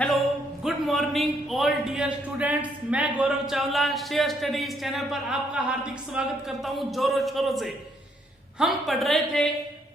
Hello, good morning all dear students. मैं Gaurav Chawla Share Studies channel पर आपका हार्दिक स्वागत करता हूं जोरों शोरों से। हम पढ़ रहे थे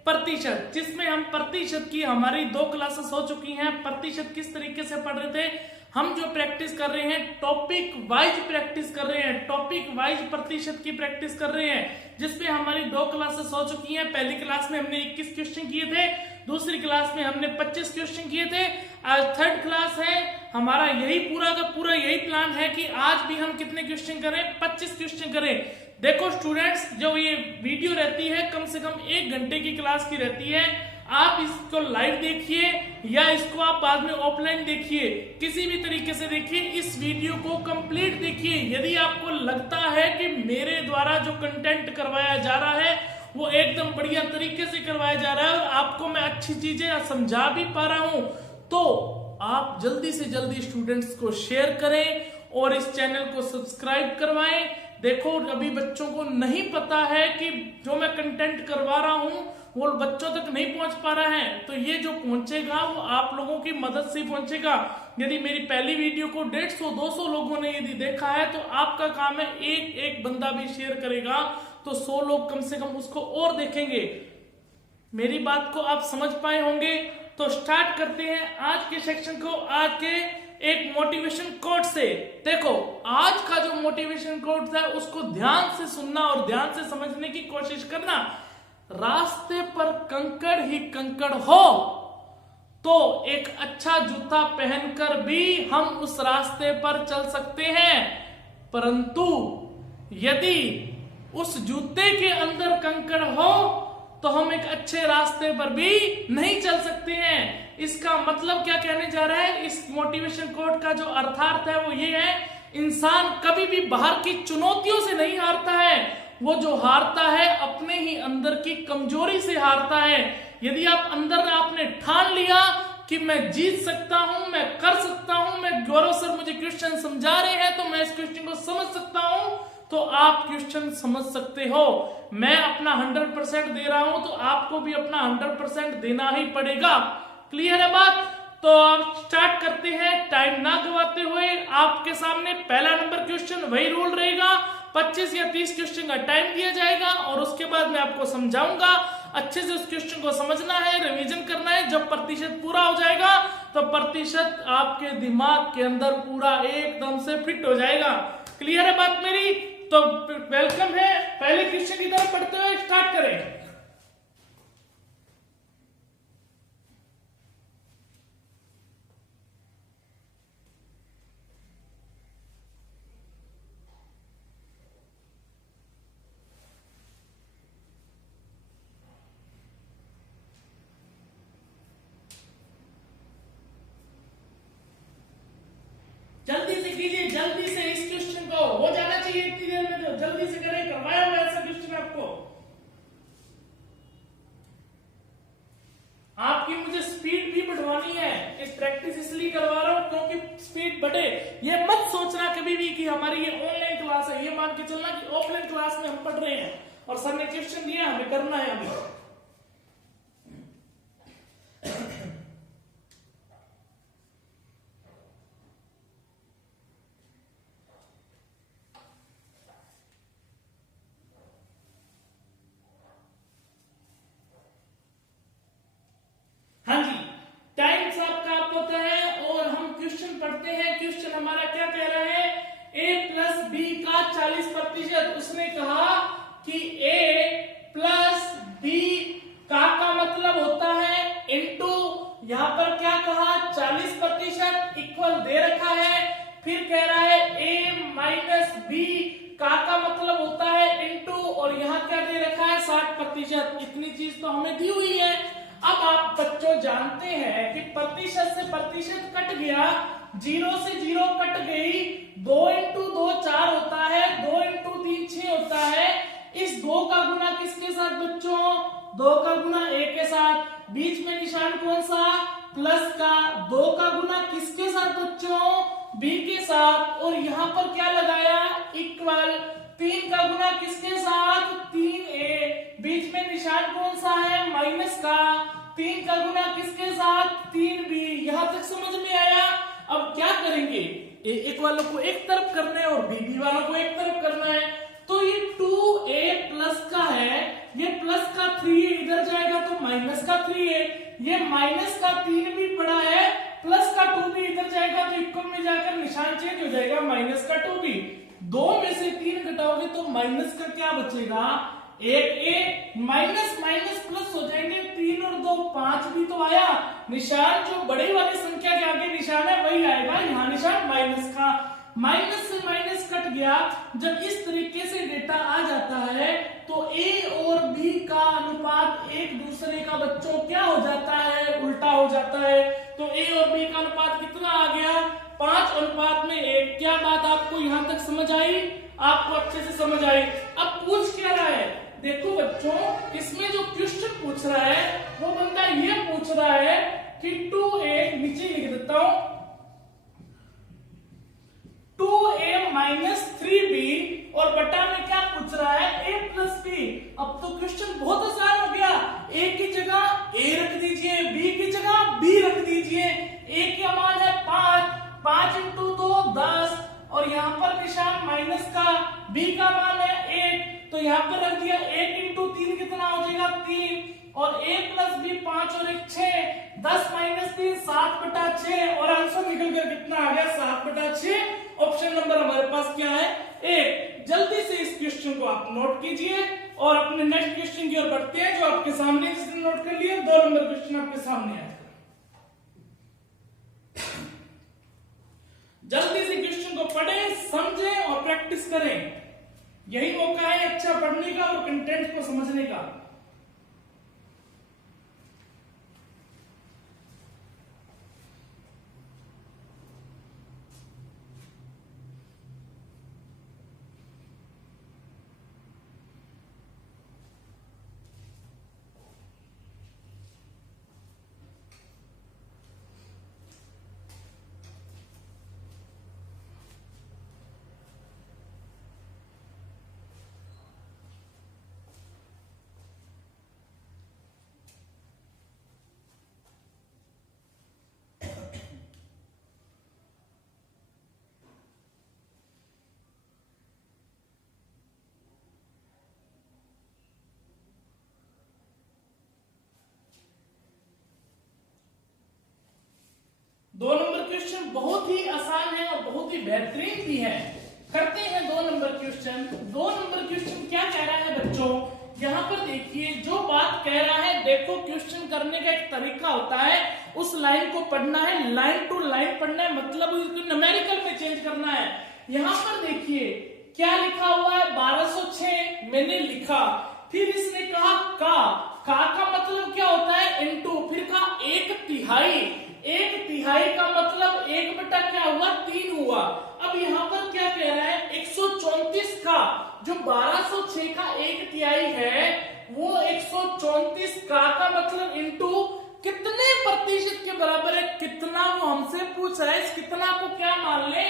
प्रतिशत, जिसमें हम प्रतिशत की हमारी 2 क्लासेस हो चुकी हैं। प्रतिशत किस तरीके से पढ़ रहे थे, हम जो प्रैक्टिस कर रहे हैं टॉपिक वाइज प्रैक्टिस कर रहे हैं, टॉपिक वाइज प्रतिशत की प्रैक्टिस कर रहे हैं, जिसमें हमारी 2 क्लासेस हो चुकी हैं। पहली क्लास में हमने 21 क्वेश्चन किए थे, दूसरी क्लास में हमने 25 क्वेश्चन किए थे। आज थर्ड क्लास है, हमारा यही पूरा का पूरा यही प्लान है कि आज भी हम कितने क्वेश्चन करें, 25 क्वेश्चन करें। देखो स्टूडेंट्स, जो ये वीडियो रहती है कम से कम 1 घंटे की क्लास की रहती है। आप इसको लाइव देखिए या इसको आप बाद में ऑफलाइन देखिए, किसी भी तरीके से देखिए, इस वीडियो को कंप्लीट देखिए। यदि आपको लगता है कि मेरे द्वारा जो कंटेंट करवाया जा रहा है वो एकदम बढ़िया तरीके से करवाया जा रहा है और आपको मैं अच्छी चीजें समझा भी पा रहा हूं, तो आप जल्दी से जल्दी स्टूडेंट्स को शेयर करें और इस चैनल को सब्सक्राइब करवाएं। देखो, अभी बच्चों को नहीं पता है कि जो मैं कंटेंट करवा रहा हूं वो बच्चों तक नहीं पहुंच पा रहा है, तो ये जो पहुंचेगा वो आप लोगों की मदद से पहुंचेगा। यदि मेरी पहली वीडियो को 150-200 लोगों ने यदि देखा है तो आपका काम है एक एक बंदा भी शेयर करेगा तो 100 लोग कम से कम उसको और देखेंगे। मेरी बात को आप समझ पाए होंगे, तो स्टार्ट करते हैं आज के सेक्शन को, आज के एक मोटिवेशन कोट से। देखो, आज का जो मोटिवेशन कोट है उसको ध्यान से सुनना और ध्यान से समझने की कोशिश करना। रास्ते पर कंकड़ ही कंकड़ हो तो एक अच्छा जूता पहनकर भी हम उस रास्ते पर चल सकते हैं, परंतु यदि उस जूते के अंदर कंकड़ हो तो हम एक अच्छे रास्ते पर भी नहीं चल सकते हैं। इसका मतलब क्या कहने जा रहा है, इस मोटिवेशन कोट का जो अर्थार्थ है वो ये है, इंसान कभी भी बाहर की चुनौतियों से नहीं हारता है, वो जो हारता है अपने ही अंदर की कमजोरी से हारता है। यदि आप अंदर आपने ठान लिया कि मैं जीत सकता हूं, मैं कर सकता हूं, मैं गौरव सर मुझे क्वेश्चन समझा रहे हैं तो मैं इस क्वेश्चन को समझ सकता हूं, तो आप क्वेश्चन समझ सकते हो। मैं अपना 100% दे रहा हूं तो आपको भी अपना 100% देना ही पड़ेगा। क्लियर है बात? तो आप स्टार्ट करते हैं टाइम ना गवाते हुए। आपके सामने पहला नंबर क्वेश्चन, वही रूल रहेगा, 25 या 30 क्वेश्चन का टाइम दिया जाएगा और उसके बाद मैं आपको समझाऊंगा। अच्छे से उस क्वेश्चन को समझना है, रिवीजन करना है। जब प्रतिशत पूरा हो जाएगा तो प्रतिशत आपके दिमाग के अंदर पूरा एकदम से फिट हो जाएगा। क्लियर है बात मेरी? तो वेलकम है, पहले क्वेश्चन की तरफ पढ़ते हुए स्टार्ट करें। जल्दी से कीजिए, जल्दी से, इस क्वेश्चन को हो जाना चाहिए इतनी देर में, तो जल्दी से करें, करवाया हुआ ऐसा क्वेश्चन आपको। आपकी मुझे स्पीड भी बढ़वानी है, इस प्रैक्टिस इसलिए करवा रहा हूं क्योंकि स्पीड बढ़े। ये मत सोचना कभी भी कि हमारी ये ऑनलाइन क्लास है, ये मान के चलना कि ऑफलाइन क्लास में हम पढ़ रहे हैं और सर ने क्वेश्चन दिया हमें करना है अभी। हाँ जी, टाइम आपका आप होता है और हम क्वेश्चन पढ़ते हैं। क्वेश्चन हमारा क्या कह रहा है, a प्लस बी का 40%। उसने कहा कि a प्लस बी का मतलब होता है इनटू, यहां पर क्या कहा 40% इक्वल दे रखा है, फिर कह रहा है a माइनस बी का मतलब होता है इनटू, और यहां क्या दे रखा है 60%। इतनी चीज तो हमें दी हुई है। अब आप बच्चों जानते हैं कि प्रतिशत से प्रतिशत कट गया, 0 से 0 कट गई, 2 इंटू 2 4 होता है, 2 इंटू 3 6 होता है। इस 2 का गुना किसके साथ बच्चों, 2 का गुना a के साथ, बीच में निशान कौन सा, प्लस का। 2 का गुना किसके साथ बच्चों, b के साथ, और यहां पर क्या लगाया इक्वल। 3 का गुना किसके साथ, 3a, बीच में निशान कौन सा है माइनस का। 3 का गुना किसके साथ, 3b। यहां तक समझ में आया? अब क्या करेंगे, एक वालों को एक तरफ करना है और बी वालों को एक तरफ करना है। तो ये 2a प्लस का है, ये प्लस का 3 इधर जाएगा तो माइनस का 3 है, ये माइनस का 3 भी पड़ा है, प्लस का 2 भी इधर जाएगा तो इक्वल में जाकर निशान चेंज हो जाएगा, माइनस का 2 भी। 2 में से 3 घटाओगे तो माइनस का क्या बचेगा, एक ए, माइनस माइनस प्लस हो जाएंगे, 3 और 2 5 भी तो आया, निशान जो बड़ी वाली संख्या के आगे निशान है वही आएगा, यहाँ निशान माइनस का, माइनस से माइनस कट गया। जब इस तरीके से डेटा आ जाता है तो ए और बी का अनुपात एक दूसरे का बच्चों क्या हो जाता है, उल्टा हो जाता है। तो ए और बी का अनुपात कितना आ गया, 5:1। क्या बात आपको यहां तक समझ आई, आपको अच्छे से समझ आई। अब पूछ क्या रहा है, देखो बच्चों इसमें जो क्वेश्चन पूछ रहा है वो बंदा ये पूछ रहा है कि 2a, नीचे लिख देता हूं, 2a माइनस 3b और बटा में क्या पूछ रहा है, a प्लस b। अब तो क्वेश्चन बहुत आसान हो गया, a की जगह a रख दीजिए, b की जगह b रख दीजिए। a का मान है 5, 5 इंटू 2 10, और यहाँ पर निशान माइनस का, b का मान है 1, तो यहाँ पर रख दिया 1 इंटू 3 कितना हो जाएगा 3, और a प्लस b 5 और 1 6, 10 माइनस 3 7/6, और आंसर निकल कर कितना आ गया 7/6। ऑप्शन नंबर हमारे पास क्या है, 1। जल्दी से इस क्वेश्चन को आप नोट कीजिए और अपने नेक्स्ट क्वेश्चन की ओर बढ़ते हैं जो आपके सामने, जिसने नोट कर लिया 2 नंबर क्वेश्चन आपके सामने है। जल्दी से क्वेश्चन को पढ़ें, समझें और प्रैक्टिस करें, यही मौका है अच्छा पढ़ने का और कंटेंट को समझने का। दो नंबर क्वेश्चन बहुत ही आसान है और बहुत ही बेहतरीन भी है। करते हैं 2 नंबर क्वेश्चन। 2 नंबर क्वेश्चन क्या कह रहा है बच्चों, यहाँ पर देखिए जो बात कह रहा है, देखो क्वेश्चन करने का एक तरीका होता है, उस लाइन को पढ़ना है, लाइन टू लाइन पढ़ना है, मतलब उसको न्यूमेरिकल में चेंज करना है। यहाँ पर देखिए क्या लिखा हुआ है, 1206 मैंने लिखा, फिर इसने कहा का मतलब क्या होता है, इनटू, फिर कहा 1/3, 1/3 का मतलब 1/क्या हुआ 3 हुआ। अब यहाँ पर क्या कह रहा है, 134 का, जो 1206 का 1/3 है वो 134 का मतलब इनटू कितने प्रतिशत के बराबर है, कितना वो हमसे पूछ रहा है, इस कितना को क्या मान ले,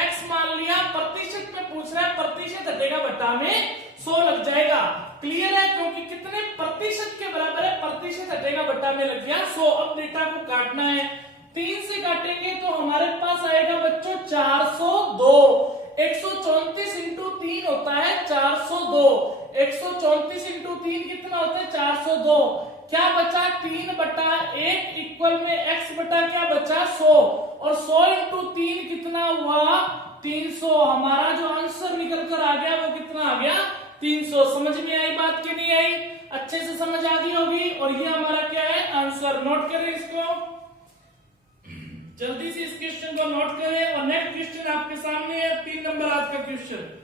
x मान लिया, प्रतिशत में पूछ रहा है, प्रतिशत हटेगा बटा में 100 लग जाएगा। क्लियर है, क्योंकि कितने प्रतिशत के बराबर है, प्रतिशत हटेगा बटा में लग गया 100। अब डेटा को काटना है, 3 से काटेंगे तो हमारे पास आएगा बच्चों 402। 134 इंटू 3 होता है 402, 134 इंटू 3 कितना होता है 402। क्या बचा, 3/1 इक्वल में x बटा क्या बचा 100, और 100 इंटू 3 कितना हुआ 300। हमारा जो आंसर निकल कर आ गया वो कितना आ गया 300। समझ में आई बात की नहीं आई, अच्छे से समझ आ गई होगी। और ये हमारा क्या है आंसर, नोट करें इसको, जल्दी से इस क्वेश्चन को नोट करें। और नेक्स्ट क्वेश्चन आपके सामने है, 3 नंबर आज का क्वेश्चन।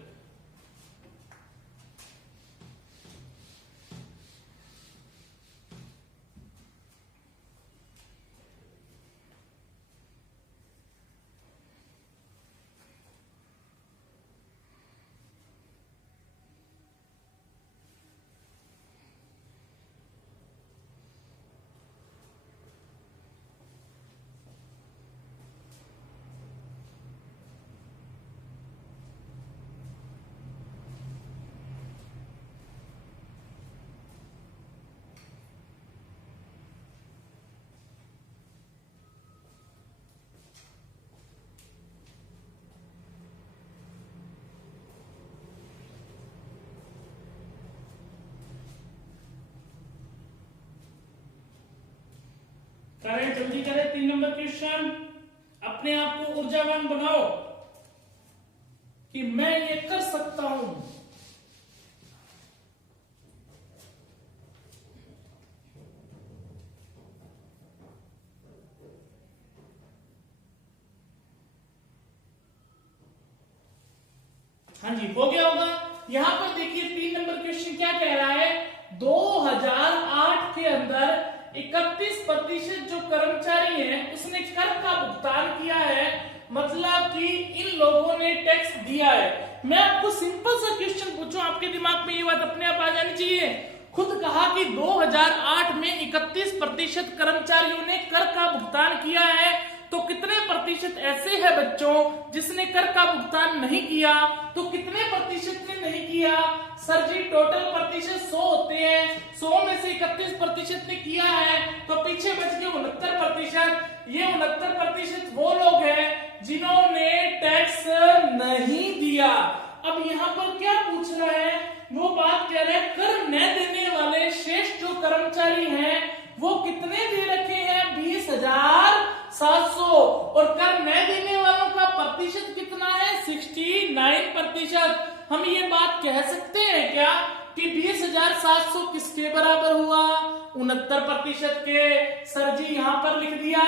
करें, जल्दी करें। 3 नंबर क्वेश्चन। अपने आप को ऊर्जावान बनाओ कि मैं ये कर सकता हूं। हाँ जी, हो गया होगा। यहां पर देखिए 3 नंबर क्वेश्चन क्या कह रहा है, 2008 के अंदर 31% जो कर्मचारी हैं उसने कर का भुगतान किया है, मतलब कि इन लोगों ने टैक्स दिया है। मैं आपको सिंपल सा क्वेश्चन पूछूं, आपके दिमाग में ये बात अपने आप आ जानी चाहिए। खुद कहा कि 2008 में 31% कर्मचारियों ने कर का भुगतान किया है, तो कितने प्रतिशत ऐसे हैं बच्चों जिसने कर का भुगतान नहीं किया? तो कितने प्रतिशत ने नहीं किया? सर जी टोटल प्रतिशत 100 होते हैं, 100 में से 31% ने किया है, तो पीछे बच गए 69%। ये 69% वो लोग हैं जिन्होंने टैक्स नहीं दिया। अब यहाँ पर क्या पूछ रहा है, वो बात कह रहा है कर न देने वाले शेष जो कर्मचारी हैं वो कितने दे रखे हैं, 20,700, और कर न देने वालों का प्रतिशत कितना है, 69%। हम ये बात कह सकते हैं क्या कि 20,700 किसके बराबर हुआ, 69% के? सर जी यहाँ पर लिख दिया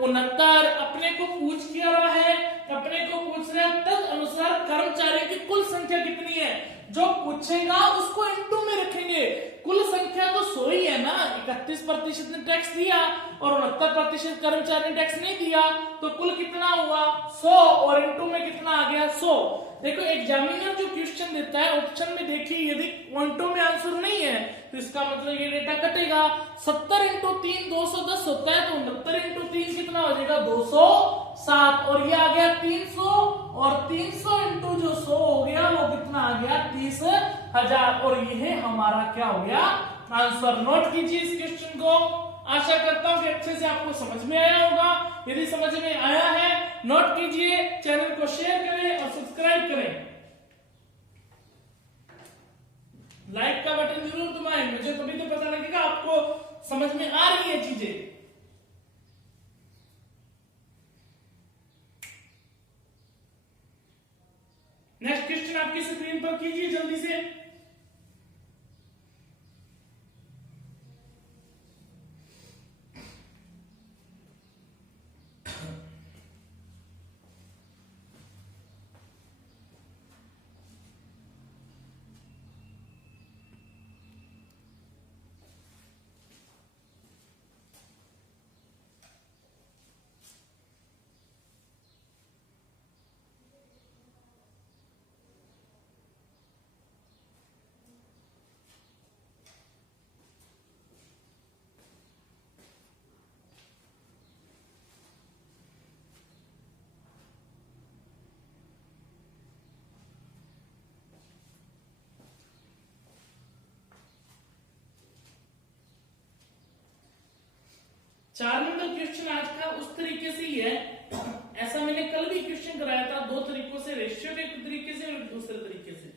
69, अपने को पूछ क्या रहा है, अपने को पूछ रहे हैं तद अनुसार कर्मचारियों की कुल संख्या कितनी है। जो पूछेगा उसको इनटू में रखेंगे, कुल संख्या तो 100 ही है ना, 31% ने टैक्स दिया और 69% कर्मचारी ने टैक्स नहीं दिया, तो कुल कितना हुआ 100, और इनटू में कितना आ गया 100। देखो एग्जामिनर जो क्वेश्चन देता है ऑप्शन में देखिए, यदि पॉइंटों में आंसर नहीं है तो इसका मतलब ये डेटा कटेगा। 70 इंटू 3 210 होता है, तो 69 इंटू 3 कितना हो जाएगा 207, और ये आ गया 300, और 300 इंटू जो 100 हो गया वो कितना आ गया 30,000, और यह हमारा क्या हो गया आंसर। नोट कीजिए इस क्वेश्चन को। आशा करता हूं कि अच्छे से आपको समझ में आया होगा। यदि समझ में आया है नोट कीजिए, चैनल को शेयर करें और सब्सक्राइब करें, लाइक का बटन जरूर दबाएं, मुझे तभी तो पता लगेगा आपको समझ में आ रही है चीजें। नेक्स्ट क्वेश्चन आपकी स्क्रीन पर कीजिए जल्दी से। चार नंबर क्वेश्चन आज का उस तरीके से ही है, ऐसा मैंने कल भी क्वेश्चन कराया था, 2 तरीकों से, रेशियो के तरीके से और दूसरे तरीके से।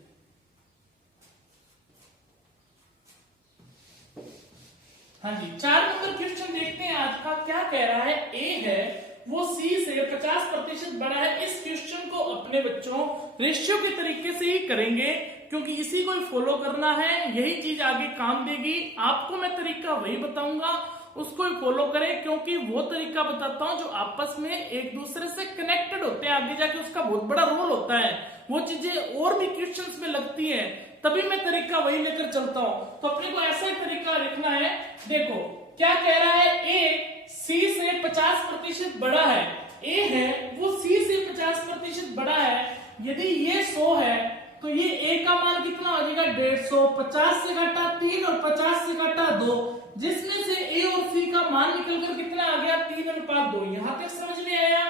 हाँ जी, 4 नंबर क्वेश्चन देखते हैं आज का। क्या कह रहा है, ए है वो सी से 50% बड़ा है। इस क्वेश्चन को अपने बच्चों रेशियो के तरीके से ही करेंगे, क्योंकि इसी को फॉलो करना है, यही चीज आगे काम देगी। आपको मैं तरीका वही बताऊंगा, उसको ही फॉलो करें, क्योंकि वो तरीका बताता हूं जो आपस में एक दूसरे से कनेक्टेड होते हैं, आगे जाके उसका बहुत बड़ा रोल होता है, वो चीजें और भी क्वेश्चंस में लगती हैं, तभी मैं तरीका वही लेकर चलता हूं। तो अपने को ऐसा ही तरीका लिखना है। देखो क्या कह रहा है, ए सी से 50% बड़ा है, ए है वो सी से 50% बड़ा है। यदि ये 100 है तो ये ए का मान कितना हो जाएगा 150, 50 से घटा 3 और 50 से घटा 2, जिसमें से ए और सी का मान निकलकर कितना आ गया 3:2। यहां तक समझ में आया।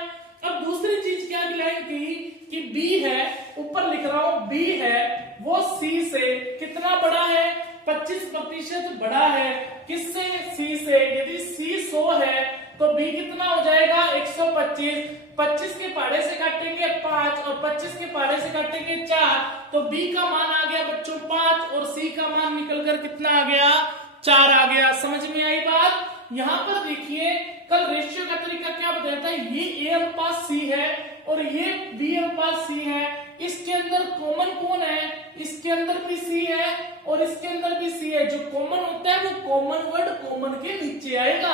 अब दूसरी चीज क्या लाइन कही कि बी है, ऊपर लिख रहा हूं बी है वो सी से कितना बड़ा है, 25% बड़ा है। किससे, सी से। यदि सी 100 है तो बी कितना हो जाएगा 125, 25 के पहाड़े से काटेंगे 5 और 25 के पहाड़े से काटेंगे 4, तो बी का मान आ गया बच्चों 5 और सी का मान निकलकर कितना आ गया 4 आ गया। समझ में आई बात। यहां पर देखिए कल रेशियो का तरीका क्या बताया था, ये A अनुपात C है और ये B अनुपात C है, इसके अंदर कॉमन कौन है, इसके अंदर भी C है और इसके अंदर भी C है, जो कॉमन होता है वो कॉमन वर्ड कॉमन के नीचे आएगा।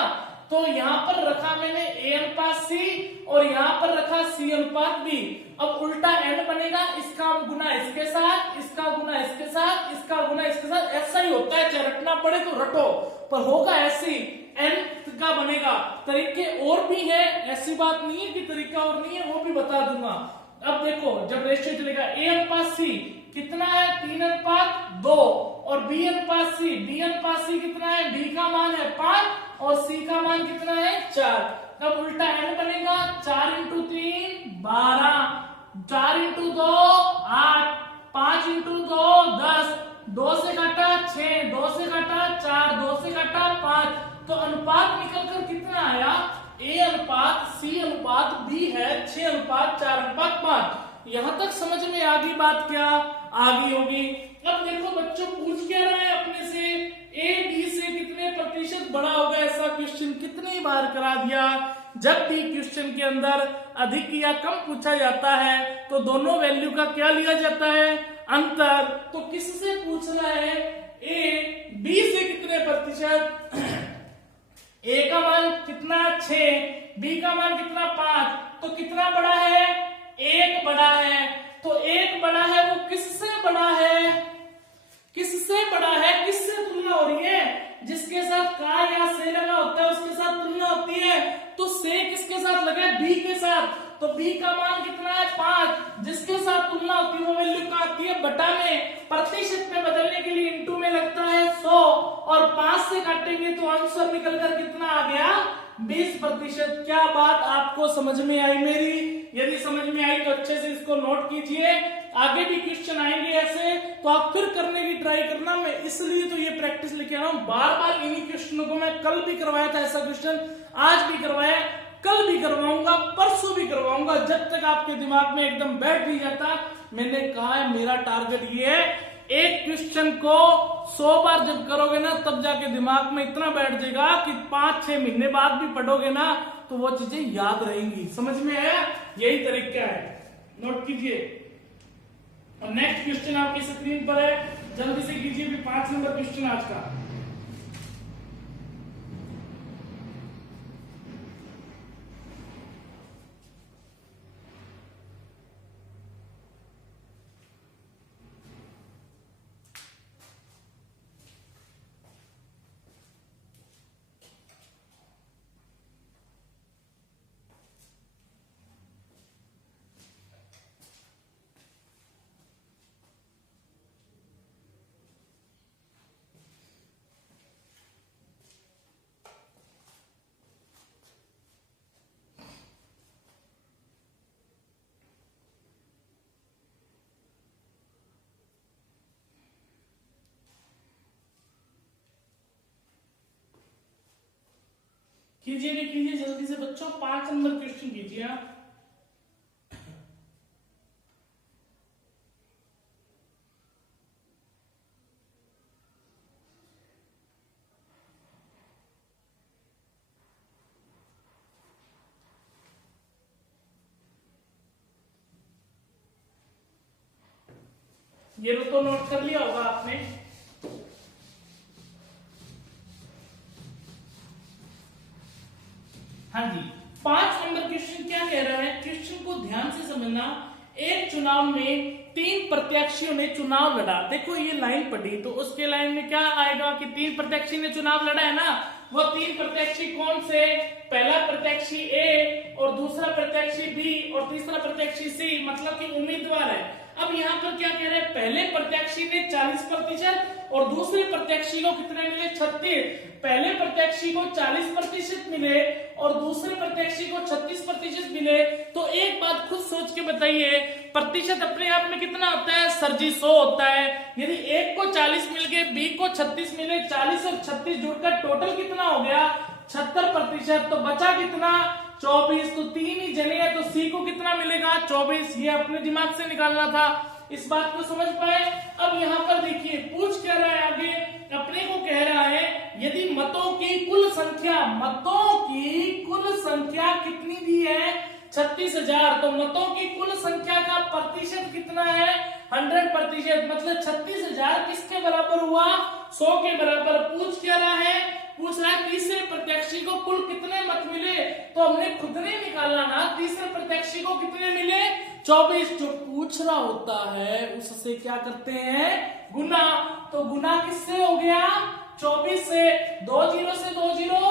तो यहाँ पर रखा मैंने A अनुपात C और यहाँ पर रखा C अनुपात B। अब उल्टा n बनेगा, इसका गुना इसके साथ, इसका गुना इसके साथ, इसका गुना इसके साथ, ऐसा ही होता है, चाहे रटना पड़े तो रटो, पर होगा ऐसे ही n का बनेगा। तरीके और भी है, ऐसी बात नहीं है कि तरीका और नहीं है, वो भी बता दूंगा। अब देखो जब रेशियो चलेगा A अनुपात C कितना है 3 अनुपात 2 और B अनुपात C कितना है, B का मान है 5 और C का मान कितना है 4। अब उल्टा n बनेगा, 4 इंटू 3 12, 4 इंटू 2 8, 5 इंटू 2 10, 2 से घटा 6, 2 से घटा 4, 2 से घटा 5। तो अनुपात निकलकर कितना आया, A अनुपात C अनुपात B है 6 अनुपात 4 अनुपात 5। यहां तक समझ में आ गई बात, क्या आ गई होगी। अब देखो बच्चों पूछ क्या रहा है अपने से, A B से कितने प्रतिशत बड़ा होगा, ऐसा क्वेश्चन कितनी बार करा दिया। जब भी क्वेश्चन के अंदर अधिक या कम पूछा जाता है तो दोनों वैल्यू का क्या लिया जाता है, अंतर। तो किससे पूछ रहा है, A B से कितने प्रतिशत, A का मान कितना 6, B का मान कितना 5, तो कितना बड़ा है, 1 बड़ा है। तो 1 बड़ा है वो किससे बड़ा है, किससे बड़ा है, किससे तुलना हो रही है, जिसके साथ का या से लगा होता है उसके साथ तुलना होती है। तो से किसके साथ लगा है, B के साथ, तो B का मान कितना है 5, जिसके साथ तुलना होती है वो वैल्यू का आती है बटा में, प्रतिशत में बदलने के लिए इंटू में लगता है 100 और 5 से काटेंगे तो आंसर निकलकर कितना आ गया 20%। क्या बात आपको समझ में आई मेरी? यदि समझ में आई तो अच्छे से इसको नोट कीजिए, आगे भी क्वेश्चन आएंगे ऐसे तो आप फिर करने की ट्राई करना। मैं इसलिए तो ये प्रैक्टिस लेके आ रहा हूँ, बार बार इन्हीं क्वेश्चनों को मैं कल भी करवाया था ऐसा क्वेश्चन, आज भी करवाया, कल भी करवाऊंगा, परसों भी करवाऊंगा, जब तक आपके दिमाग में एकदम बैठ नहीं जाता। मैंने कहा है मेरा टारगेट ये है, एक क्वेश्चन को 100 बार जब करोगे ना तब जाके दिमाग में इतना बैठ जाएगा कि 5-6 महीने बाद भी पढ़ोगे ना तो वो चीजें याद रहेंगी। समझ में आया? यही तरीका है, नोट कीजिए। और नेक्स्ट क्वेश्चन आपकी स्क्रीन पर है, जल्दी से कीजिए, भी 5 नंबर क्वेश्चन आज का। कीजिए जल्दी से बच्चों, 5 नंबर क्वेश्चन कीजिए आप। ये तो नोट कर लिया होगा आपने। हाँ जी, 5 नंबर क्वेश्चन क्या कह रहा है, क्वेश्चन को ध्यान से समझना। एक चुनाव में 3 प्रत्याशियों ने चुनाव लड़ा। देखो ये लाइन पढ़ी तो उसके लाइन में क्या आएगा कि 3 प्रत्याशी ने चुनाव लड़ा है ना। वो 3 प्रत्याशी कौन से, पहला प्रत्याशी ए और दूसरा प्रत्याशी बी और तीसरा प्रत्याशी सी, मतलब कि उम्मीदवार है। अब यहाँ पर क्या कह रहे हैं, पहले प्रत्याशी ने 40% और दूसरे प्रत्याशी को कितने मिले 36। पहले प्रत्याशी को 40% मिले और दूसरे प्रत्याशी को 36% मिले। तो एक बात खुद सोच के बताइए, प्रतिशत अपने आप में कितना होता है सर जी 100 होता है। यदि एक को 40 मिल गए, बी को 36 मिले, 40 और 36 जुड़कर टोटल कितना हो गया 76%। तो बचा कितना 24। तो 3 ही जने हैं तो सी को कितना मिलेगा 24। ये अपने दिमाग से निकालना था, इस बात को समझ पाए। अब यहाँ पर देखिए पूछ क्या रहा है आगे, अपने को कह रहा है यदि मतों की कुल संख्या, मतों की कुल संख्या कितनी दी है? 36,000। तो मतों की कुल संख्या का प्रतिशत कितना है? 100%। मतलब 36,000 किसके बराबर हुआ? 100 के बराबर। पूछ क्या रहा है? पूछ रहा है तीसरे प्रत्याशी को कुल कितने मत मिले। तो हमने खुद ने निकाला ना, तीसरे प्रत्याशी को कितने मिले? 24। जो पूछ रहा होता है उससे क्या करते हैं? गुना। तो गुना किससे हो गया? 24 से। 2 जीरो से 2 जीरो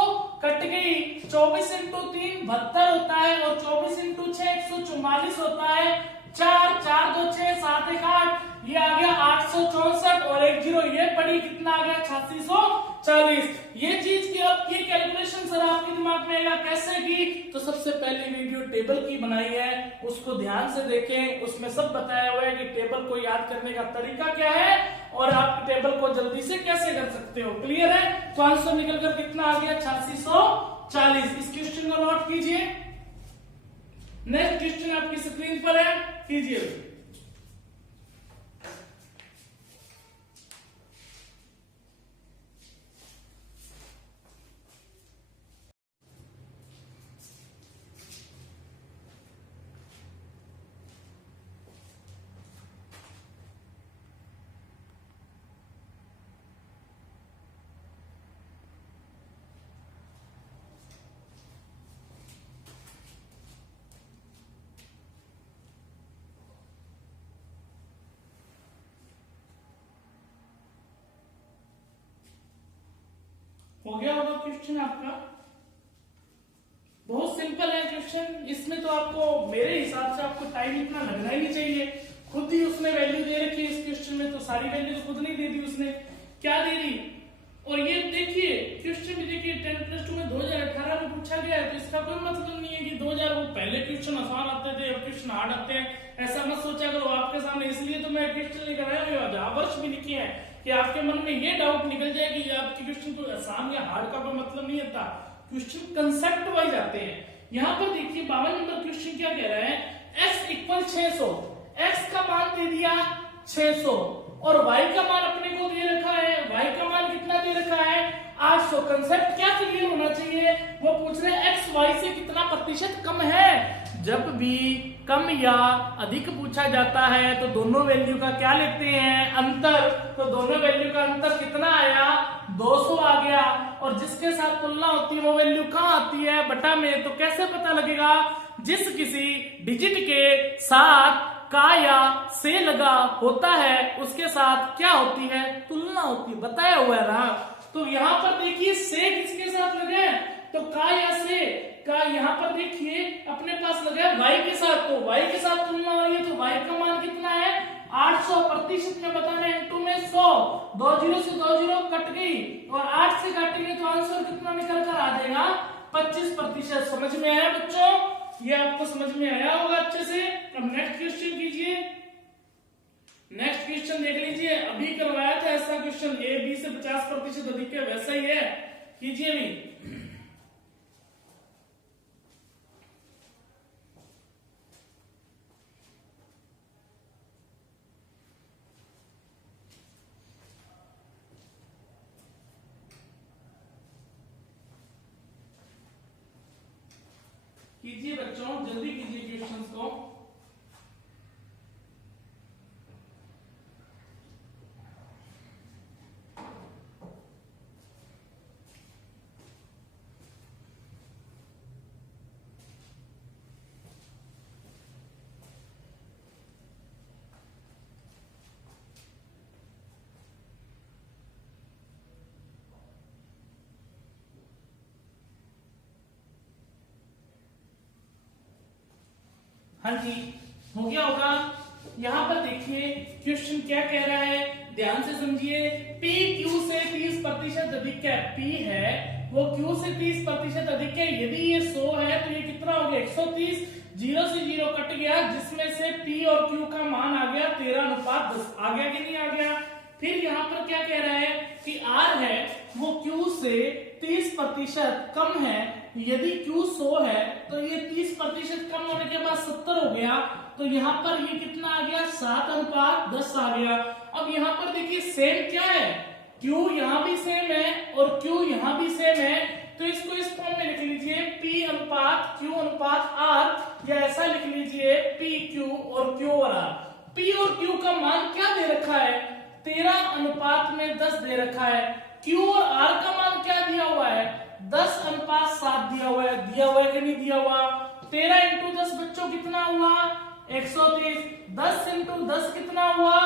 कट गई। 24 इंटू 3 72 होता है और 24 इंटू 6 144 होता है। 4 4 2 6 7 1 8, ये आ गया 864 और 1 जीरो ये पड़ी, कितना आ गया? 8640। ये चीज की अब ये कैलकुलेशन सर आपके दिमाग में आएगा कैसे की? तो सबसे पहले वीडियो टेबल की बनाई है, उसको ध्यान से देखें। उसमें सब बताया हुआ है कि टेबल को याद करने का तरीका क्या है और आप टेबल को जल्दी से कैसे कर सकते हो। क्लियर है? तो आंसर निकलकर कितना आ गया? 8640। इस क्वेश्चन को नोट कीजिए। नेक्स्ट क्वेश्चन आपकी स्क्रीन पर है, कीजिए। हो गया होगा क्वेश्चन आपका? बहुत सिंपल है क्वेश्चन। इसमें तो आपको मेरे हिसाब से आपको टाइम इतना लगना ही नहीं चाहिए। खुद ही उसने वैल्यू दे रखी है इस क्वेश्चन में, तो सारी वैल्यू तो खुद नहीं दे दी उसने, क्या दे दी। और ये देखिए क्वेश्चन भी देखिए 10+2 में 2018 में पूछा गया है, तो इसका कोई मतलब नहीं है कि 2000 वो पहले क्वेश्चन आसान आते थे अब क्वेश्चन हार्ड आते हैं। ऐसा मत सोचा करो आपके सामने, इसलिए तो मैं क्वेश्चन लेकर आया हूँ जहां वर्ष भी लिखे हैं कि आपके मन में ये डाउट निकल जाए कि आपके क्वेश्चन को आसान या हार्ड का कोई मतलब नहीं होता। क्वेश्चन कंसेप्ट वाइज आते हैं। यहाँ पर देखिए 52 नंबर क्वेश्चन क्या कह रहा है? x इक्वल 600, x का मान दे दिया 600 और y का मान अपने को दे रखा है, y का मान कितना दे रखा है? 800। कंसेप्ट क्या क्लियर होना चाहिए? वो पूछ रहे हैं x y से कितना प्रतिशत कम है। जब भी कम या अधिक पूछा जाता है तो दोनों वैल्यू का क्या लेते हैं? अंतर। तो दोनों वैल्यू का अंतर कितना आया? 200 आ गया। और जिसके साथ तुलना होती है वो वैल्यू कहाँ आती है? बटा में। तो कैसे पता लगेगा? जिस किसी डिजिट के साथ का या से लगा होता है उसके साथ क्या होती है? तुलना होती है, बताया हुआ है ना। तो यहाँ पर देखिए से किसके साथ लगे? तो का या से का यहाँ पर देखिए अपने पास लगा है y के साथ, तो y के साथ तुलना हो रही है, तो y का मान कितना है? 800। प्रतिशत में बताना है, इंटू में 100। 2 जीरो से 2 जीरो कट गई और 8 से काटेंगे तो आंसर कितना निकल कर आ जाएगा? 25%। समझ में आया बच्चों? ये आपको समझ में आया होगा अच्छे से। अब नेक्स्ट क्वेश्चन कीजिए। नेक्स्ट क्वेश्चन देख लीजिए, अभी करवाया था ऐसा क्वेश्चन, ए बी से 50% अधिक है, वैसा ही है, कीजिए भी। कीजिए बच्चों, जल्दी कीजिए क्वेश्चंस को। हाँ जी, हो गया होगा। यहाँ पर देखिए क्वेश्चन क्या कह रहा है, ध्यान से समझिए। P Q से 30% अधिक है, P है वो Q से 30% अधिक है। यदि ये 100 है तो ये कितना हो गया? 130। 0 से 0 कट गया, जिसमें से P और Q का मान आ गया 13:10। आ गया कि नहीं आ गया? फिर यहाँ पर क्या कह रहा है कि R है वो Q से 30% कम है। यदि Q 100 है तो ये 30% कम होने के बाद 70 हो गया, तो यहाँ पर ये कितना आ गया? 7:10 आ गया। अब यहाँ पर देखिए सेम क्या है? Q यहाँ भी सेम है और Q यहाँ भी सेम है, तो इसको इस फॉर्म में लिख लीजिए P अनुपात Q अनुपात R, या ऐसा लिख लीजिए P Q और Q और R। P और Q का मान क्या दे रखा है? 13 अनुपात में 10 दे रखा है। Q और R का मान क्या दिया हुआ है? 10 अनुपात 7 दिया हुआ है। दिया हुआ है कि नहीं दिया हुआ? 13 इंटू 10 बच्चों कितना हुआ? 130। 10 इंटू 10 कितना हुआ?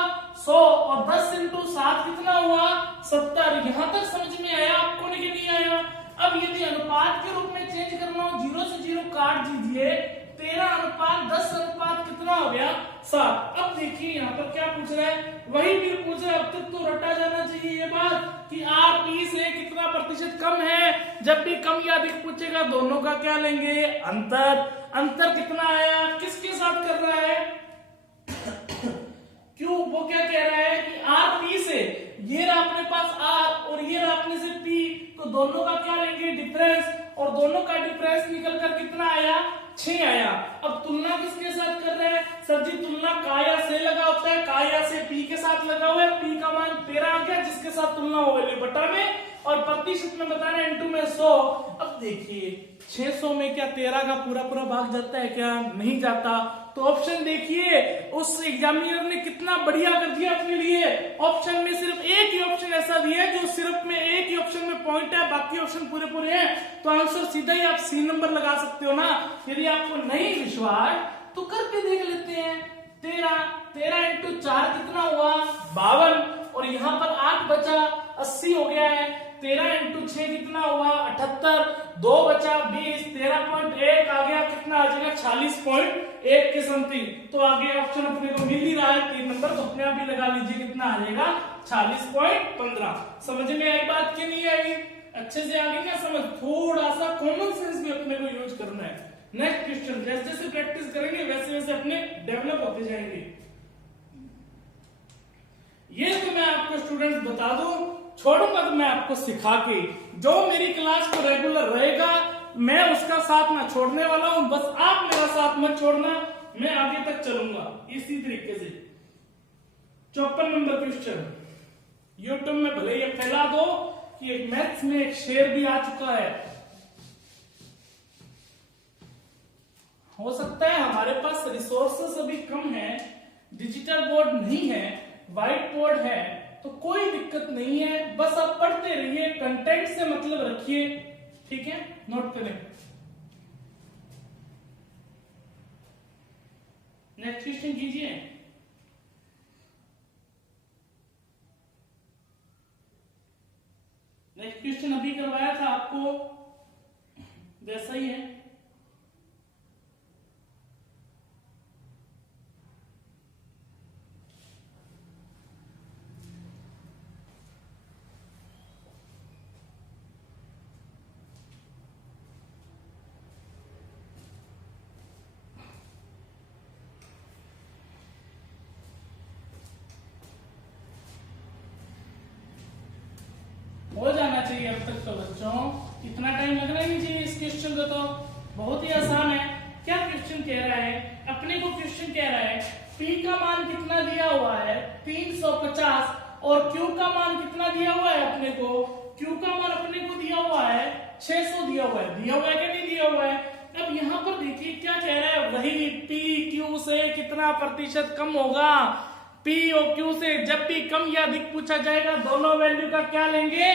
100। और 10 इंटू 7 कितना हुआ? 70। यहां तक समझ में आया आपको कि नहीं आया? अब यदि अनुपात के रूप में चेंज करना हो, 0 से 0 काट दीजिए। 13 अनुपात 10 अनुपात कितना हो गया? 7। अब देखिए यहाँ पर क्या पूछ रहा है, वही फिर पूछ रहा है। अब तक तो रटा जाना चाहिए ये बात कि R P से कितना प्रतिशत कम है। जब भी कम या अधिक पूछेगा दोनों का क्या लेंगे? अंतर। अंतर कितना आया? किसके साथ कर रहा है? क्यों? वो क्या कह रहा है कि R P से, ये रहा अपने पास R और ये रहा अपने से P, तो दोनों का क्या लेंगे? डिफरेंस। और दोनों का डिफरेंस निकल कर कितना आया? 6 आया। अब तुलना किसके साथ कर रहे हैं? सर जी तुलना काया से लगा होता है, काया से P के साथ लगा हुआ है। P का मान 13 आ गया, जिसके साथ तुलना हो गई बटा में, और प्रतिशत में बताना इनटू में 100। अब देखिए 600 में क्या 13 का पूरा पूरा भाग जाता है क्या? नहीं जाता। तो ऑप्शन देखिए, उस एग्जामिनर ने कितना बढ़िया कर दिया अपने लिए। ऑप्शन में सिर्फ एक ही ऑप्शन ऐसा दिया है जो सिर्फ में एक ही ऑप्शन में पॉइंट है, बाकी ऑप्शन पूरे पूरे हैं। तो आंसर सीधा ही आप सी नंबर लगा सकते हो ना। यदि आपको नहीं विश्वास तो करके देख लेते हैं। 13 इंटू 4 कितना हुआ? 52। और यहाँ पर 8 बचा, 80 हो गया है। 13 इंटू 6 कितना हुआ? 78। 2 बचा 20, 13.1 आ गया, कितना आ जाएगा? 46.1 के समथिंग। तो आगे ऑप्शन अपने को मिल ही रहा है 3 नंबर, तो अपने आप ही लगा लीजिए कितना आ जाएगा? 46.15। समझ में आई बात कि नहीं आई? अच्छे से आगे क्या समझ, थोड़ा सा कॉमन सेंस भी अपने को यूज करना है। नेक्स्ट क्वेश्चन, जैसे जैसे प्रैक्टिस करेंगे वैसे वैसे अपने डेवलप होते जाएंगे। ये तो मैं आपको स्टूडेंट्स बता दूं, छोड़ूंगा तो मैं आपको सिखा के, जो मेरी क्लास को रेगुलर रहेगा मैं उसका साथ ना छोड़ने वाला हूं। बस आप मेरा साथ मत छोड़ना, मैं आगे तक चलूंगा इसी तरीके से। 54 नंबर क्वेश्चन, यूट्यूब में भले ये फैला दो कि एक मैथ्स में एक शेर भी आ चुका है। हो सकता है हमारे पास रिसोर्सेस अभी कम है, डिजिटल बोर्ड नहीं है, व्हाइट बोर्ड है, तो कोई दिक्कत नहीं है। बस आप पढ़ते रहिए, कंटेंट से मतलब रखिए, ठीक है? नोट करें। नेक्स्ट क्वेश्चन कीजिए। नेक्स्ट क्वेश्चन अभी करवाया था आपको, वैसा ही है। हो जाना चाहिए अब तक तो बच्चों, इतना टाइम लगना ही नहीं चाहिए इस क्वेश्चन को। तो बहुत ही आसान है। क्या क्वेश्चन कह रहा है? अपने को क्वेश्चन कह रहा है P का मान कितना दिया हुआ है? 350। और Q का मान कितना दिया हुआ है अपने को? Q का मान अपने को दिया हुआ है 600 दिया हुआ है। दिया हुआ है कि नहीं दिया हुआ है? अब यहाँ पर देखिए क्या कह रहा है, वही P Q से कितना प्रतिशत कम होगा? P और Q से जब भी कम या अधिक पूछा जाएगा दोनों वैल्यू का क्या लेंगे?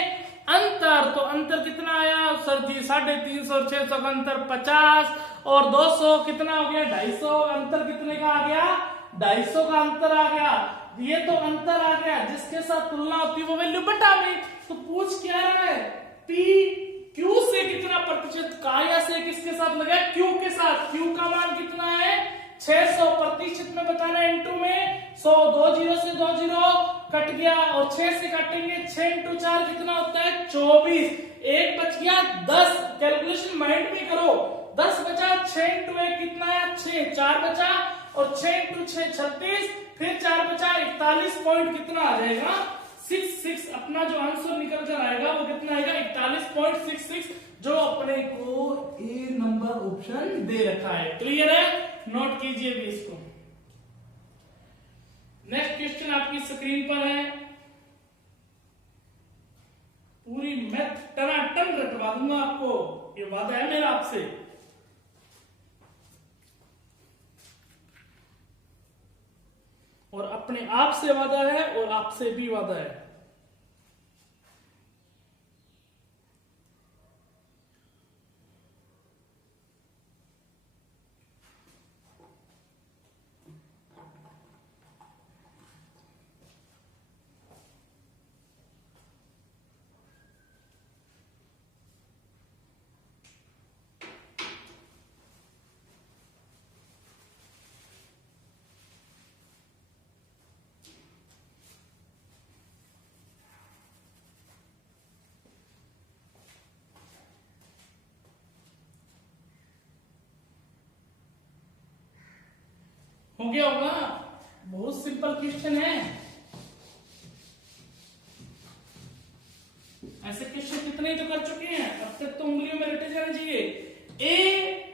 अंतर। तो अंतर कितना आया सर जी? 350 और 600 का अंतर 50, और 200 कितना हो गया? 250। अंतर कितने का आ गया? 250 का अंतर आ गया। ये तो अंतर आ गया, जिसके साथ तुलना होती है वो वैल्यू बटा में। तो पूछ क्या रहा है? P Q से कितना प्रतिशत? काया से किसके साथ लगा? Q के साथ। Q का मान कितना है? 600। प्रतिशत में बताना इनटू में 100। 2 0 से 2 0 कट गया, और 6 से काटेंगे 6 इंटू 4 कितना होता है? 24। एक बच गया 10। कैलकुलेशन माइंड में करो। 10 बचा, 6 इंटू 1 कितना है? 6। 4 बचा, और 6 इंटू 6 36, फिर 4 बचा 41 पॉइंट कितना आ जाएगा? 66। अपना जो आंसर निकल कर आएगा वो कितना आएगा? 41.66, जो अपने को ए नंबर ऑप्शन दे रखा है। क्लियर है? नोट कीजिए भी इसको। नेक्स्ट क्वेश्चन आपकी स्क्रीन पर है। पूरी मैथ टनाटन रटवा दूंगा आपको, ये वादा है मेरा आपसे, और अपने आप से वादा है और आपसे भी वादा है। हो गया होगा, बहुत सिंपल क्वेश्चन है। ऐसे क्वेश्चन कितने ही तो कर चुके हैं अब तक, तो उंगलियों में रटे जाने चाहिए। ए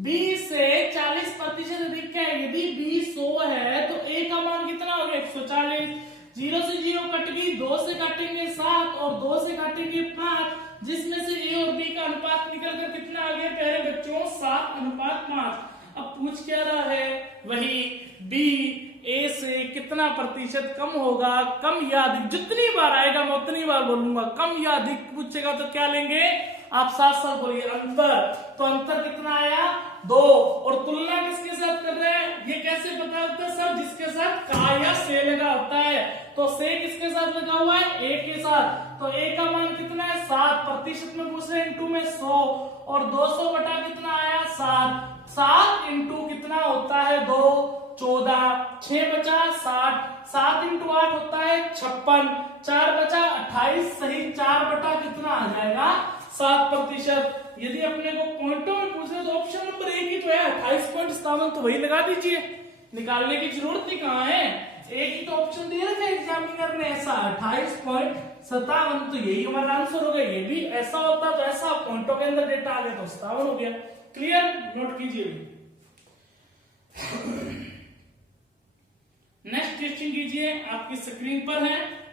बी से 40% अधिक है, यदि बी 100 है तो ए का मान कितना हो गया 140। 0 से 0 कट गई, 2 से काटेंगे 7 और 2 से काटेंगे 5, जिसमें से ए और बी का अनुपात निकलकर कितना आ गया प्यारे बच्चों 7:5। अब पूछ क्या रहा है, वही बी ए से कितना प्रतिशत कम होगा, कम या अधिक। जितनी बार आएगा मैं उतनी बार बोलूंगा, कम या अधिक पूछेगा तो क्या लेंगे आप, साथ साथ बोलिए अंतर। तो अंतर कितना आया 2, और तुलना किसके साथ कर रहे हैं, ये कैसे पता होता है सर, जिसके साथ का या से लगा होता है। तो से किसके साथ लगा हुआ है, ए के साथ। तो ए का मान कितना है 7%, में पूछ रहे इंटू में 100, और 200 बटा कितना आया 7। 7 इंटू कितना होता है 2, 14, 6 बचा 60, 7 इंटू 8 होता है 56, 4 बचा 28, सही 4 बटा कितना आ जाएगा 7%। यदि अपने को पॉइंटों में पूछे तो ऑप्शन नंबर एक ही तो है 28.57, तो वही लगा दीजिए, निकालने की जरूरत ही कहाँ है, एक ही तो ऑप्शन दे रखा है एग्जामिनर ने ऐसा 28.57, तो यही हमारा आंसर हो गया। ये भी ऐसा होता तो ऐसा, पॉइंटों के अंदर डेटा आ गया तो 57 हो गया। क्लियर, नोट कीजिए। नेक्स्ट क्वेश्चन कीजिए, आपकी स्क्रीन पर है।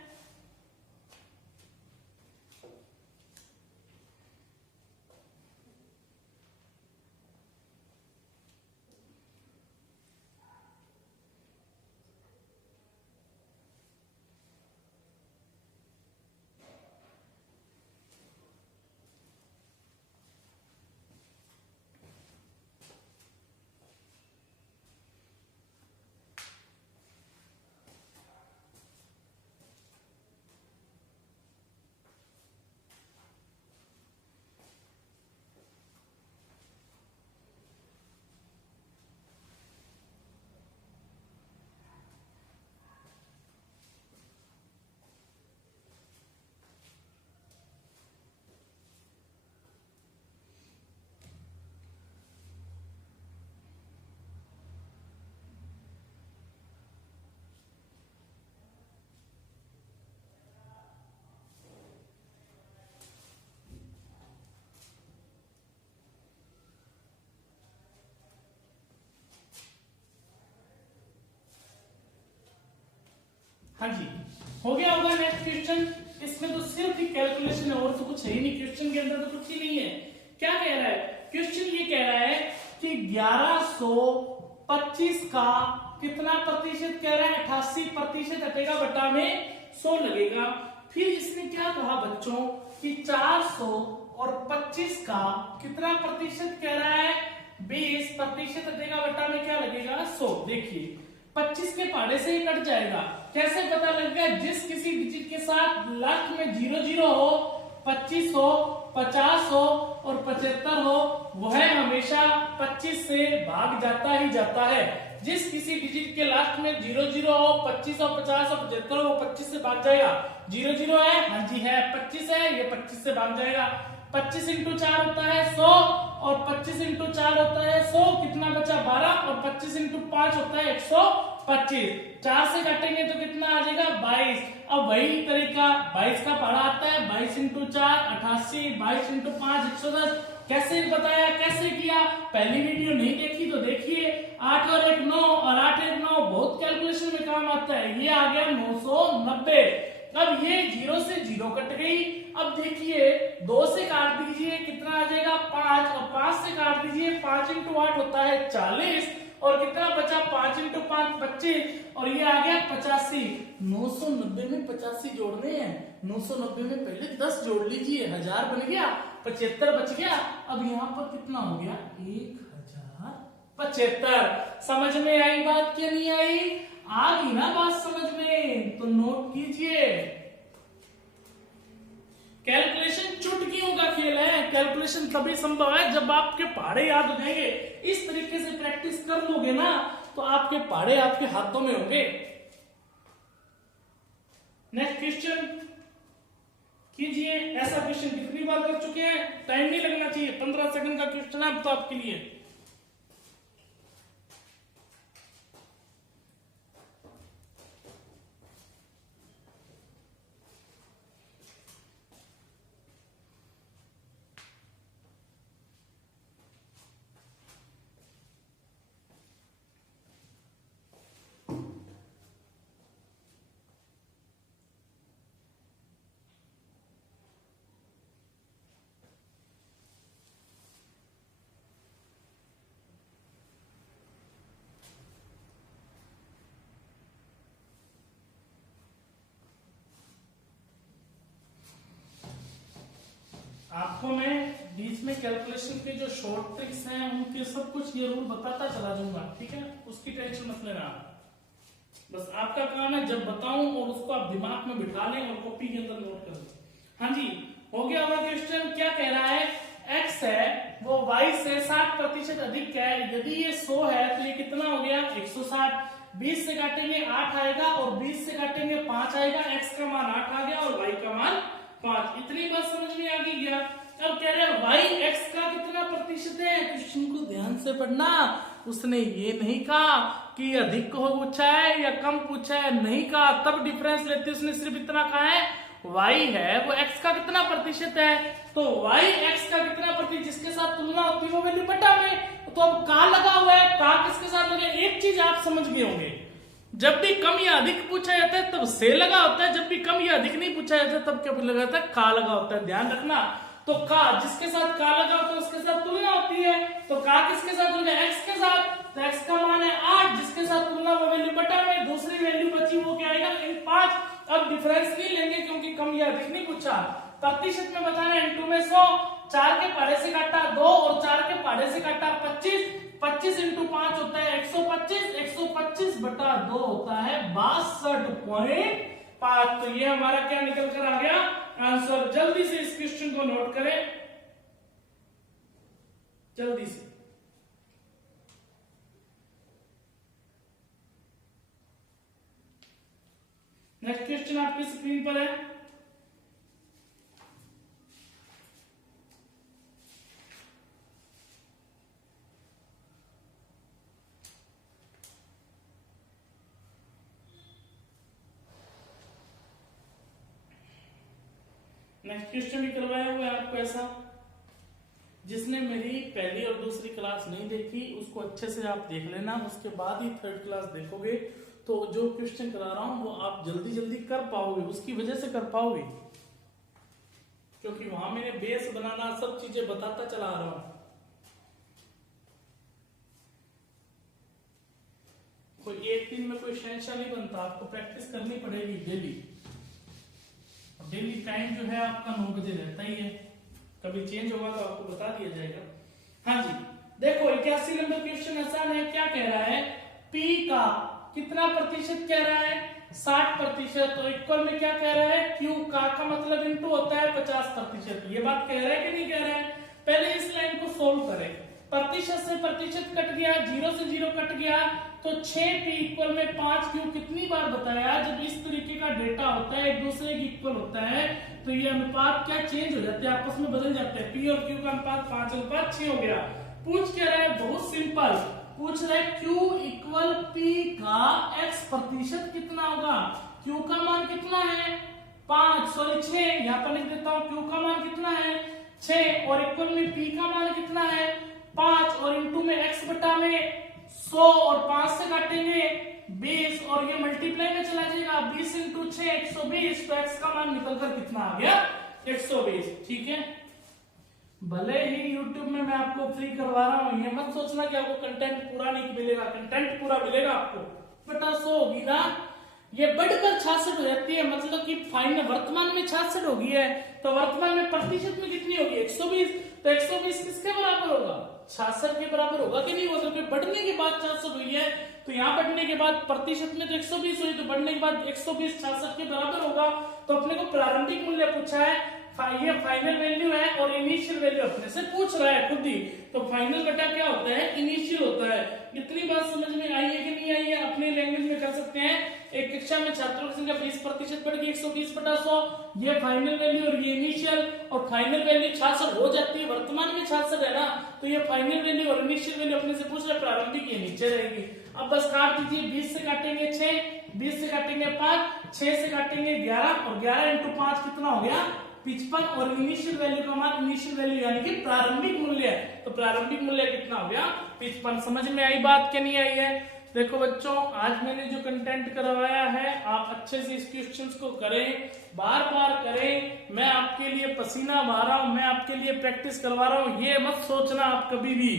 हाँ जी, हो गया होगा। नेक्स्ट क्वेश्चन, इसमें तो सिर्फ ही कैलकुलेशन है और तो कुछ है ही नहीं, क्वेश्चन के अंदर तो कुछ ही नहीं है। क्या कह रहा है क्वेश्चन, ये कह रहा है कि 1125 का कितना प्रतिशत कह रहा है 88% हटेगा, बटा में 100 लगेगा। फिर इसने क्या कहा बच्चों कि 425 का कितना प्रतिशत कह रहा है 20% हटेगा, बटा में क्या लगेगा 100। देखिए 25 के पहाड़े से ही कट जाएगा, कैसे पता लगेगा, जिस किसी डिजिट के साथ लास्ट में 00 हो, 25 हो, 50 हो और 75 हो, वह हमेशा 25 से भाग जाता ही जाता है। जिस किसी डिजिट के लास्ट में 00 हो, 25 हो, 50 हो, 75 हो, 25 से भाग जाएगा। 00 है, हाँ जी है, 25 है, ये 25 से भाग जाएगा। 25 इंटू 4 होता है 100, और 25 इंटू 4 होता है 100, कितना बचा 12, और 25 इंटू 5 होता है 125। 4 से काटेंगे तो कितना आ जाएगा 22। अब वही तरीका 22 का पहाड़ा आता है, 22 इंटू 4 88, 22 इंटू 5 110। कैसे बताया, कैसे किया, पहली वीडियो नहीं देखी तो देखिए। 8 और 1 9, और 8 1 9 बहुत कैलकुलेशन में काम आता है। ये आ गया 990। अब ये 0 से 0 कट गई। अब देखिए 2 से काट दीजिए, कितना आ जाएगा 5, और 5 दीजिए 5 इंटू 8 होता है 40 और कितना बचा 5 इंटू 5 25 और ये आ गया 85। 990 में 85 जोड़ने हैं। 990 में पहले 10 जोड़ लीजिए, 1000 बन गया, 75 बच गया। अब यहाँ पर कितना हो गया 1075। समझ में आई बात क्या नहीं आई? आ गई ना बात समझ में? तो नोट कीजिए। कैलकुलेशन चुटकियों का खेल है। कैलकुलेशन तभी संभव है जब आपके पहाड़े याद हो जाएंगे। इस तरीके से प्रैक्टिस कर लोगे ना तो आपके पहाड़े आपके हाथों में होंगे। नेक्स्ट क्वेश्चन कीजिए। ऐसा क्वेश्चन कितनी बार कर चुके हैं? टाइम नहीं लगना चाहिए, 15 सेकंड का क्वेश्चन है अब तो आपके लिए। आपको मैं बीच में कैलकुलेशन के जो शॉर्ट ट्रिक्स हैं उनके सब कुछ ये रूल बताता चला जाऊंगा, ठीक है? उसकी टेंशन मत लेना। बस आपका काम है जब बताऊं और उसको आप दिमाग में बिठा लें और कॉपी के अंदर नोट कर लें। हाँ जी, हो गया हमारा क्वेश्चन। क्या कह रहा है? x है वो y से 60% अधिक है। यदि ये 100 है तो ये कितना हो गया 160। 20 से काटेंगे 8 आएगा और 20 से काटेंगे 5 आएगा। x का मान 8 आ गया और y का मान 5। इतनी बात समझ में आ गई क्या? अब कह रहे हैं y x का कितना प्रतिशत है? क्वेश्चन को ध्यान से पढ़ना। उसने ये नहीं कहा कि अधिक हो पूछा है या कम पूछा है, नहीं कहा, तब डिफरेंस लेते। उसने सिर्फ इतना कहा है y है वो x का कितना प्रतिशत है। तो y x का कितना प्रतिशत जिसके साथ तुलना होती है वो वैल्यू बटा में। तो अब का लगा हुआ है, का किसके साथ लगे? एक चीज आप समझ गए होंगे, जब भी कम या अधिक पूछा जाता है तब से लगा होता है, जब भी कम या अधिक नहीं पूछा जाता तब क्या लगा होता है? का लगा होता है। ध्यान रखना। तो का जिसके साथ का लगा होता है उसके साथ तुलना होती है। तो का किसके साथ तुलना? x के साथ। तो x का मान है 8, जिसके साथ तुलना वो वैल्यू बटा में। दूसरी वैल्यू बची वो क्या आएगा 5। अब डिफरेंस नहीं लेंगे क्योंकि कम या अधिक नहीं पूछा। प्रतिशत में बताना है इनटू में 100। 4 के पहाड़े से काटा 2 और 4 के पहाड़े से काटा 25। 25 इंटू 5 होता है 125। 125 बटा 2 होता है 62.5। तो ये हमारा क्या निकल कर आ गया आंसर। जल्दी से इस क्वेश्चन को नोट करें, जल्दी से। नेक्स्ट क्वेश्चन आपकी स्क्रीन पर है। नेक्स्ट क्वेश्चन भी करवाया हुआ है आपको ऐसा। जिसने मेरी पहली और दूसरी क्लास नहीं देखी उसको अच्छे से आप देख लेना, उसके बाद ही थर्ड क्लास देखोगे तो जो क्वेश्चन करा रहा हूं वो आप जल्दी जल्दी कर पाओगे। उसकी वजह से कर पाओगे क्योंकि वहां मैंने बेस बनाना सब चीजें बताता चला आ रहा हूं। कोई एक दिन में कोई शहंशाह नहीं बनता, आपको प्रैक्टिस करनी पड़ेगी डेली। डेली टाइम जो है आपका 9 बजे रहता ही है, कभी चेंज होगा तो आपको बता दिया जाएगा। हाँ जी, देखो 81 नंबर क्वेश्चन आसान है। क्या कह रहा है? P का कितना प्रतिशत कह रहा है? 60%। तो इक्वल में क्या कह रहा है? Q का मतलब इनटू होता है 50%। ये बात कह रहा है कि नहीं कह रहा है? पहले इस लाइन को सोल्व करें। प्रतिशत से प्रतिशत कट गया, 0 से 0 कट गया, तो 6p इक्वल में 5q कितनी बार बताया? जब इस तरीके का डेटा होता है एक दूसरे के इक्वल होता है तो ये अनुपात क्या चेंज हो जाते हैं, आपस में बदल जाते हैं। p और q का अनुपात 5:6 हो गया। पूछ क्या रहा है? बहुत सिंपल पूछ रहा है q इक्वल p का x प्रतिशत कितना होगा। q का मान कितना है? 6। यहाँ पर लिख देता हूँ q का मान कितना है 6 और इक्वल में p का मान कितना है 5 और इनटू में x बटा में 100 और 5 से काटेंगे 20 और ये मल्टीप्लाई में चला जाएगा। 20 इंटू 6 120। तो x का मान निकलकर कितना आ गया 120। ठीक है, भले ही YouTube में मैं आपको फ्री करवा रहा हूँ, ये मत सोचना कि आपको कंटेंट पूरा नहीं मिलेगा, कंटेंट पूरा मिलेगा आपको। बटा 100 होगी ना, ये बढ़कर 66 हो जाती है, मतलब कि फाइनल वर्तमान में 66 होगी है, तो वर्तमान में प्रतिशत में कितनी होगी 120। तो 120 किसके बराबर होगा 66 के बराबर होगा कि नहीं होगा, क्योंकि बढ़ने के बाद 66 हुई है, तो यहाँ बढ़ने के बाद प्रतिशत में तो 120 हुई, तो बढ़ने के बाद 120 66 के बराबर होगा। तो अपने को प्रारंभिक मूल्य पूछा है, ये फाइनल वैल्यू है और इनिशियल वैल्यू अपने से पूछ रहा है खुद ही, तो फाइनल बटा क्या होता है इनिशियल होता है। इतनी बात समझ में आई है कि नहीं आई है, अपने लैंग्वेज में कर सकते हैं। एक कक्षा में छात्रों की संख्या 20% बढ़ गई 120 बटा 100, ये फाइनल वैल्यू और ये इनिशियल, और फाइनल वैल्यू 66 हो जाती है, वर्तमान में 66 है ना, तो ये फाइनल वैल्यू और इनिशियल वैल्यू अपने से पूछ रहे, प्रारंभिक ये नीचे रहेगी। अब बस काट दीजिए, 20 से काटेंगे 6, 20 से काटेंगे 5, 6 से काटेंगे 11, और 11 इंटू 5 कितना हो गया 55, और इनिशियल वैल्यू का मान, इनिशियल वैल्यू यानी कि प्रारंभिक मूल्य, तो प्रारंभिक मूल्य कितना हो गया 55। समझ में आई बात क्या नहीं आई है? देखो बच्चों, आज मैंने जो कंटेंट करवाया है आप अच्छे से इस क्वेश्चंस को करें, बार बार करें। मैं आपके लिए पसीना बहा रहा हूं, मैं आपके लिए प्रैक्टिस करवा रहा हूं, ये मत सोचना आप कभी भी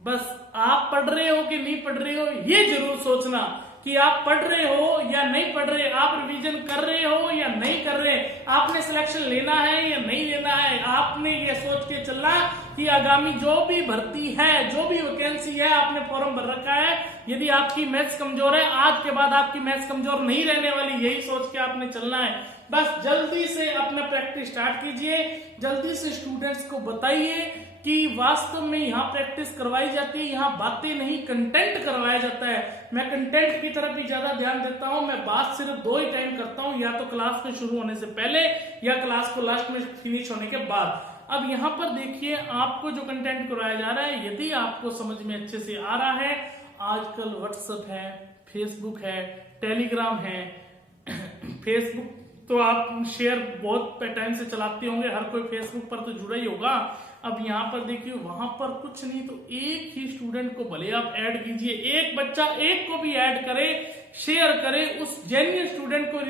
बस आप पढ़ रहे हो कि नहीं पढ़ रहे हो, ये जरूर सोचना कि आप पढ़ रहे हो या नहीं पढ़ रहे, आप रिवीजन कर रहे हो या नहीं कर रहे, आपने सिलेक्शन लेना है या नहीं लेना है। आपने ये सोच के चलना कि आगामी जो भी भर्ती है, जो भी वैकेंसी है, आपने फॉर्म भर रखा है, यदि आपकी मैथ्स कमजोर है, आज के बाद आपकी मैथ्स कमजोर नहीं रहने वाली, यही सोच के आपने चलना है। बस जल्दी से अपना प्रैक्टिस स्टार्ट कीजिए, जल्दी से स्टूडेंट्स को बताइए कि वास्तव में यहाँ प्रैक्टिस करवाई जाती है, यहाँ बातें नहीं कंटेंट करवाया जाता है। मैं कंटेंट की तरफ भी ज्यादा ध्यान देता हूँ, मैं बात सिर्फ 2 ही टाइम करता हूँ, या तो क्लास के शुरू होने से पहले या क्लास को लास्ट में फिनिश होने के बाद। अब यहाँ पर देखिए, आपको जो कंटेंट करवाया जा रहा है, यदि आपको समझ में अच्छे से आ रहा है, आजकल व्हाट्सएप है, फेसबुक है, टेलीग्राम है, फेसबुक तो आप शेयर बहुत टाइम से चलाते होंगे, हर कोई फेसबुक पर तो जुड़ा ही होगा। अब यहाँ पर देखिए, वहां पर कुछ नहीं तो एक ही स्टूडेंट को भले आप ऐड कीजिए, एक बच्चा एक को भी ऐड करे, शेयर करे, उस जेन्युइन स्टूडेंट को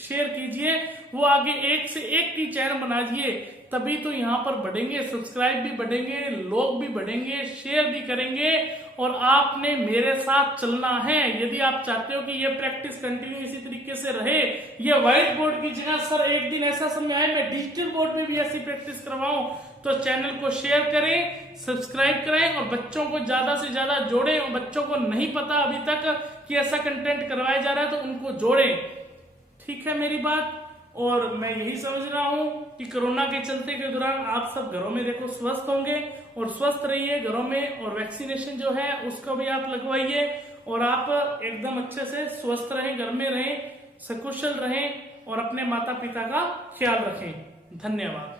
शेयर कीजिए, वो आगे एक से एक की चैन बना दिए, तभी तो यहाँ पर बढ़ेंगे, सब्सक्राइब भी बढ़ेंगे, लोग भी बढ़ेंगे, शेयर भी करेंगे, और आपने मेरे साथ चलना है। यदि आप चाहते हो कि ये प्रैक्टिस कंटिन्यू इसी तरीके से रहे, ये व्हाइट बोर्ड की जगह सर एक दिन ऐसा समय आए मैं डिजिटल बोर्ड पे भी ऐसी प्रैक्टिस करवाऊं, तो चैनल को शेयर करें, सब्सक्राइब करें, और बच्चों को ज्यादा से ज्यादा जोड़ें। और बच्चों को नहीं पता अभी तक कि ऐसा कंटेंट करवाया जा रहा है, तो उनको जोड़ें। ठीक है मेरी बात? और मैं यही समझ रहा हूं कि कोरोना के चलते के दौरान आप सब घरों में देखो स्वस्थ होंगे, और स्वस्थ रहिए घरों में, और वैक्सीनेशन जो है उसको भी आप लगवाइए, और आप एकदम अच्छे से स्वस्थ रहें, घर में रहें, सकुशल रहें, और अपने माता पिता का ख्याल रखें। धन्यवाद।